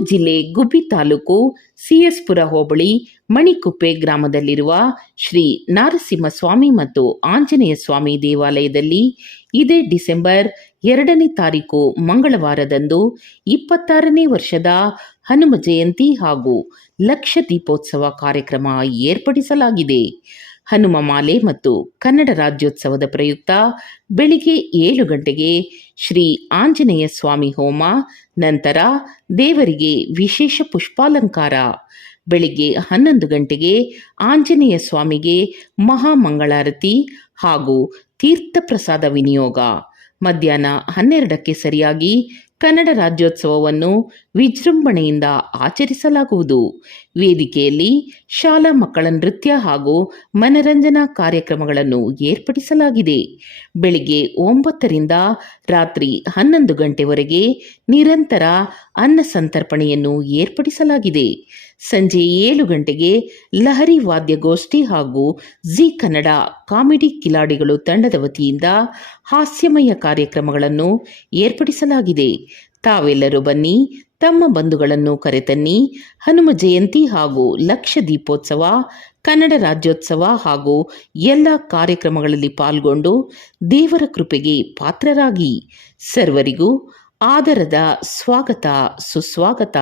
ಜಿಲ್ಲೆ ಗುಬ್ಬಿ ತಾಲೂಕು ಸಿಎಸ್ಪುರ ಹೋಬಳಿ ಮಣಿಕುಪ್ಪೆ ಗ್ರಾಮದಲ್ಲಿರುವ ಶ್ರೀ ನಾರಸಿಂಹಸ್ವಾಮಿ ಮತ್ತು ಆಂಜನೇಯ ಸ್ವಾಮಿ ದೇವಾಲಯದಲ್ಲಿ ಇದೇ ಡಿಸೆಂಬರ್ ಎರಡನೇ ತಾರೀಕು ಮಂಗಳವಾರದಂದು ಇಪ್ಪತ್ತಾರನೇ ವರ್ಷದ ಹನುಮ ಜಯಂತಿ ಹಾಗೂ ಲಕ್ಷ ದೀಪೋತ್ಸವ ಕಾರ್ಯಕ್ರಮ ಏರ್ಪಡಿಸಲಾಗಿದೆ. ಹನುಮ ಮಾಲೆ ಮತ್ತು ಕನ್ನಡ ರಾಜ್ಯೋತ್ಸವದ ಪ್ರಯುಕ್ತ ಬೆಳಿಗ್ಗೆ ಏಳು ಗಂಟೆಗೆ ಶ್ರೀ ಆಂಜನೇಯ ಸ್ವಾಮಿ ಹೋಮ, ನಂತರ ದೇವರಿಗೆ ವಿಶೇಷ ಪುಷ್ಪಾಲಂಕಾರ. ಬೆಳಿಗ್ಗೆ ಹನ್ನೊಂದು ಗಂಟೆಗೆ ಆಂಜನೇಯ ಸ್ವಾಮಿಗೆ ಮಹಾಮಂಗಳಾರತಿ ಹಾಗೂ ತೀರ್ಥಪ್ರಸಾದ ವಿನಿಯೋಗ. ಮಧ್ಯಾಹ್ನ ಹನ್ನೆರಡಕ್ಕೆ ಸರಿಯಾಗಿ ಕನ್ನಡ ರಾಜ್ಯೋತ್ಸವವನ್ನು ವಿಜೃಂಭಣೆಯಿಂದ ಆಚರಿಸಲಾಗುವುದು. ವೇದಿಕೆಯಲ್ಲಿ ಶಾಲಾ ಮಕ್ಕಳ ನೃತ್ಯ ಹಾಗೂ ಮನರಂಜನಾ ಕಾರ್ಯಕ್ರಮಗಳನ್ನು ಏರ್ಪಡಿಸಲಾಗಿದೆ. ಬೆಳಿಗ್ಗೆ ಒಂಬತ್ತರಿಂದ ರಾತ್ರಿ ಹನ್ನೊಂದು ಗಂಟೆವರೆಗೆ ನಿರಂತರ ಅನ್ನ ಸಂತರ್ಪಣೆಯನ್ನು ಏರ್ಪಡಿಸಲಾಗಿದೆ. ಸಂಜೆ ಏಳು ಗಂಟೆಗೆ ಲಹರಿ ವಾದ್ಯಗೋಷ್ಠಿ ಹಾಗೂ ಜಿ ಕನ್ನಡ ಕಾಮಿಡಿ ಕಿಲಾಡಿಗಳು ತಂಡದ ವತಿಯಿಂದ ಹಾಸ್ಯಮಯ ಕಾರ್ಯಕ್ರಮಗಳನ್ನು ಏರ್ಪಡಿಸಲಾಗಿದೆ. ತಾವೆಲ್ಲರೂ ಬನ್ನಿ, ತಮ್ಮ ಬಂಧುಗಳನ್ನು ಕರೆತನ್ನಿ. ಹನುಮ ಜಯಂತಿ ಹಾಗೂ ಲಕ್ಷ ದೀಪೋತ್ಸವ, ಕನ್ನಡ ರಾಜ್ಯೋತ್ಸವ ಹಾಗೂ ಎಲ್ಲ ಕಾರ್ಯಕ್ರಮಗಳಲ್ಲಿ ಪಾಲ್ಗೊಂಡು ದೇವರ ಕೃಪೆಗೆ ಪಾತ್ರರಾಗಿ. ಸರ್ವರಿಗೂ ಆದರದ ಸ್ವಾಗತ, ಸುಸ್ವಾಗತ.